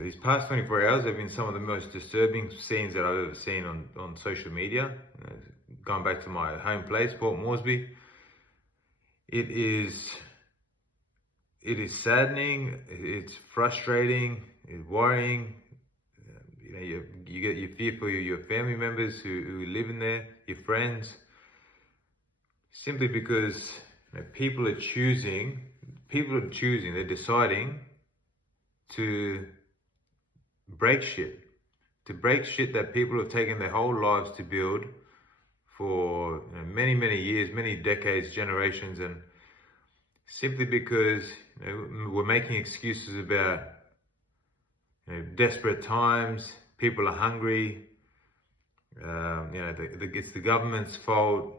These past 24 hours have been some of the most disturbing scenes that I've ever seen on social media. Going back to my home place, Port Moresby, it is saddening, it's frustrating, it's worrying. You fear for your family members who live in there, your friends, simply because people are choosing, they're deciding to break shit that people have taken their whole lives to build for many years, many decades, generations, and simply because we're making excuses about desperate times, people are hungry, it's the government's fault.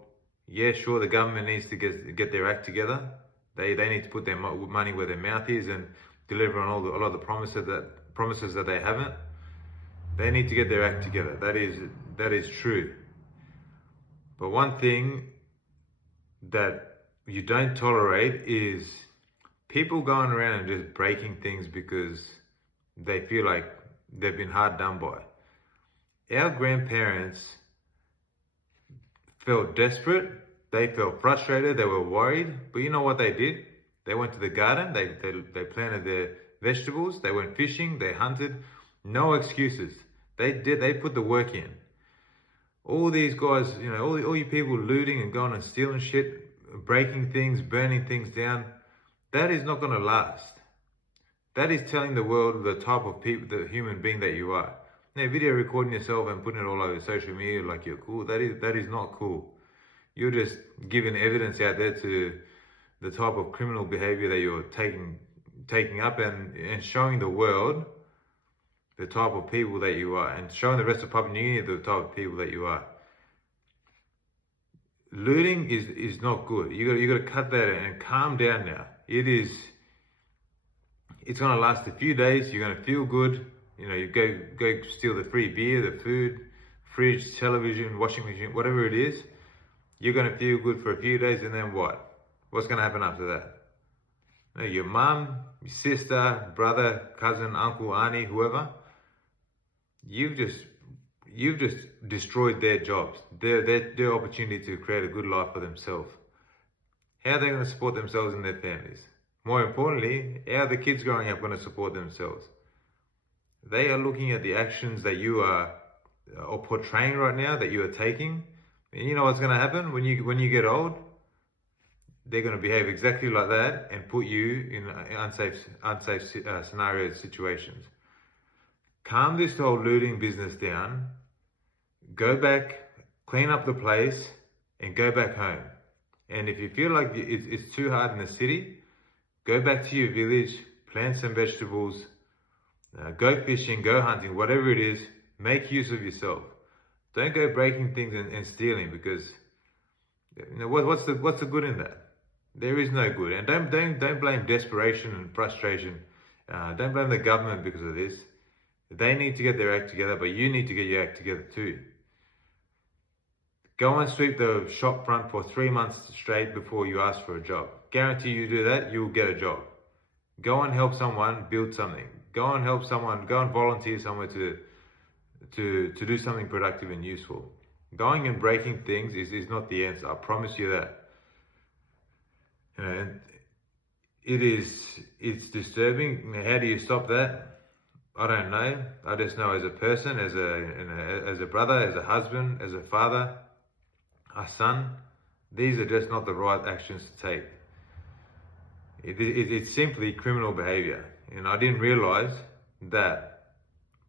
Yeah, sure, the government needs to get their act together. They need to put their money where their mouth is and deliver on a lot of the promises that they haven't. They need to get their act together. That is true. But one thing that you don't tolerate is people going around and just breaking things because they feel like they've been hard done by. Our grandparents felt desperate, they felt frustrated, they were worried, but you know what they did? They went to the garden, they planted their vegetables, they went fishing, they hunted. No excuses. They put the work in. All these guys, all you people looting and going and stealing shit, breaking things, burning things down, that is not going to last. That is telling the world the type of people, the human being that you are. Now, video recording yourself and putting it all over social media like you're cool, that is not cool. You're just giving evidence out there to the type of criminal behavior that you're taking up and showing the world the type of people that you are, and showing the rest of Papua New Guinea the type of people that you are. Looting is not good. You got to cut that and calm down now. It's going to last a few days. You're going to feel good. You go steal the free beer, the food, fridge, television, washing machine, whatever it is. You're going to feel good for a few days, and then what? What's going to happen after that? Your mum, your sister, brother, cousin, uncle, auntie, whoever, you've just destroyed their jobs, their opportunity to create a good life for themselves. How are they going to support themselves and their families? More importantly, how are the kids growing up going to support themselves? They are looking at the actions that you are portraying right now, that you are taking. And you know what's going to happen when you get old? They're going to behave exactly like that and put you in unsafe scenario situations. Calm this whole looting business down. Go back, clean up the place, and go back home. And if you feel like it's too hard in the city, go back to your village, plant some vegetables, go fishing, go hunting, whatever it is. Make use of yourself. Don't go breaking things and stealing, because what's the good in that? There is no good. And don't blame desperation and frustration. Don't blame the government because of this. They need to get their act together, but you need to get your act together too. Go and sweep the shop front for 3 months straight before you ask for a job. Guarantee you do that, you'll get a job. Go and help someone build something. Go and volunteer somewhere to do something productive and useful. Going and breaking things is not the answer. I promise you that. And it's disturbing. How do you stop that? I don't know. I just know as a person, as a brother, as a husband, as a father, a son, these are just not the right actions to take. It's simply criminal behavior. And I didn't realize that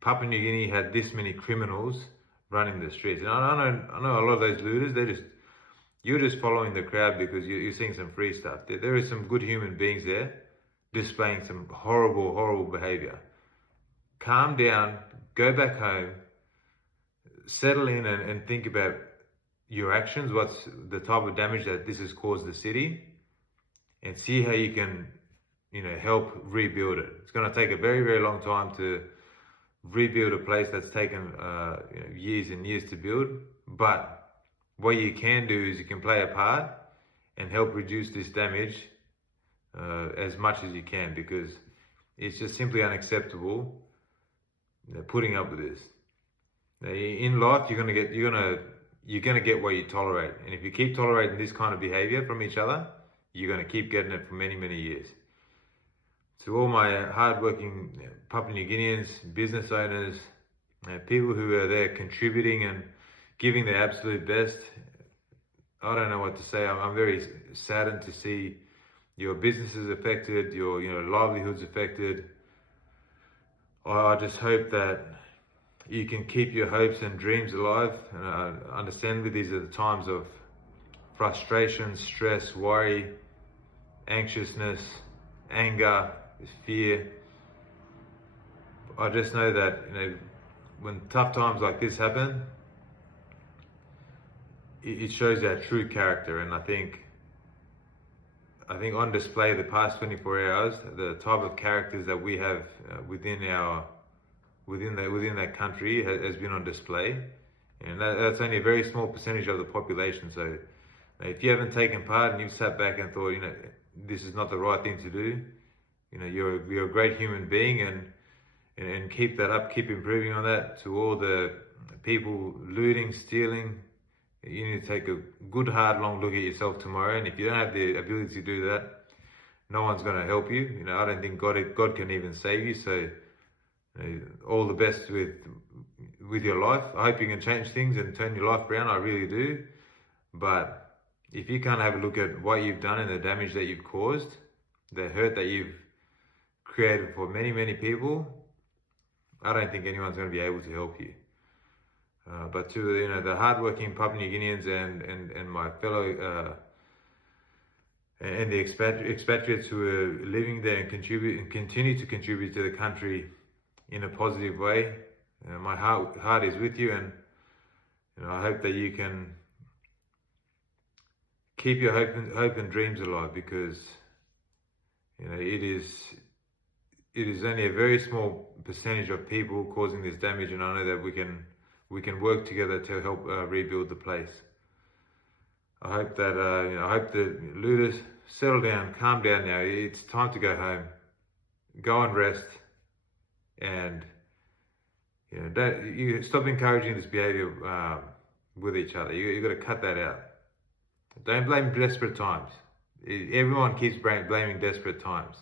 Papua New Guinea had this many criminals running the streets. And I know a lot of those looters, you're just following the crowd because you're seeing some free stuff. There is some good human beings there displaying some horrible behavior. Calm down, go back home, settle in and think about your actions, what's the type of damage that this has caused the city, and see how you can, help rebuild it. It's going to take a very long time to rebuild a place that's taken years and years to build, but what you can do is you can play a part and help reduce this damage as much as you can, because it's just simply unacceptable putting up with this. In life, you're gonna get what you tolerate, and if you keep tolerating this kind of behavior from each other, you're gonna keep getting it for many, many years. To all my hardworking Papua New Guineans, business owners, people who are there contributing and giving their absolute best, I don't know what to say. I'm very saddened to see your businesses affected, your livelihoods affected. I just hope that you can keep your hopes and dreams alive. Understandably, these are the times of frustration, stress, worry, anxiousness, anger, fear. I just know that when tough times like this happen, it shows our true character. And I think on display the past 24 hours, the type of characters that we have within that country has been on display, and that's only a very small percentage of the population. So if you haven't taken part and you've sat back and thought, this is not the right thing to do, you're a great human being, and keep that up, keep improving on that. To all the people looting, stealing, you need to take a good, hard, long look at yourself tomorrow. And if you don't have the ability to do that, no one's going to help you. I don't think God can even save you. So all the best with your life. I hope you can change things and turn your life around. I really do. But if you can't have a look at what you've done and the damage that you've caused, the hurt that you've created for many, many people, I don't think anyone's going to be able to help you. But to the hardworking Papua New Guineans and my fellow and the expatriates who are living there and continue to contribute to the country in a positive way, my heart is with you, and I hope that you can keep your hope and dreams alive, because it is only a very small percentage of people causing this damage, and I know that we can work together to help rebuild the place. I hope that the looters settle down, calm down now. It's time to go home, go and rest, and you stop encouraging this behavior with each other. You got to cut that out. Don't blame desperate times. Everyone keeps blaming desperate times.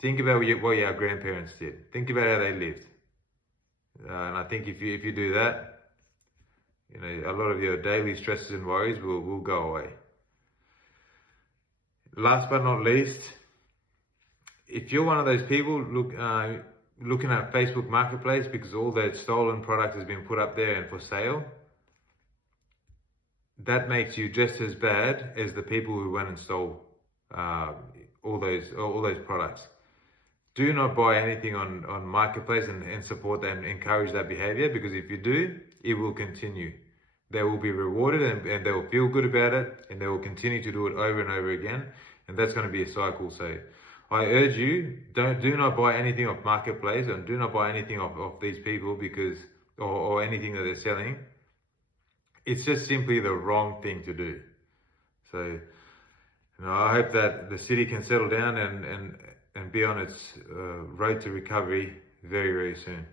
Think about what our grandparents did. Think about how they lived. And I think if you do that, a lot of your daily stresses and worries will go away. Last but not least, if you're one of those people looking at Facebook Marketplace because all that stolen product has been put up there and for sale, that makes you just as bad as the people who went and stole all those products. Do not buy anything on Marketplace and support that and encourage that behavior, because if you do, it will continue. They will be rewarded and they will feel good about it, and they will continue to do it over and over again, and that's going to be a cycle. So I urge you, do not buy anything off Marketplace, and do not buy anything off these people or anything that they're selling. It's just simply the wrong thing to do. So I hope that the city can settle down and be on its road to recovery very, very soon.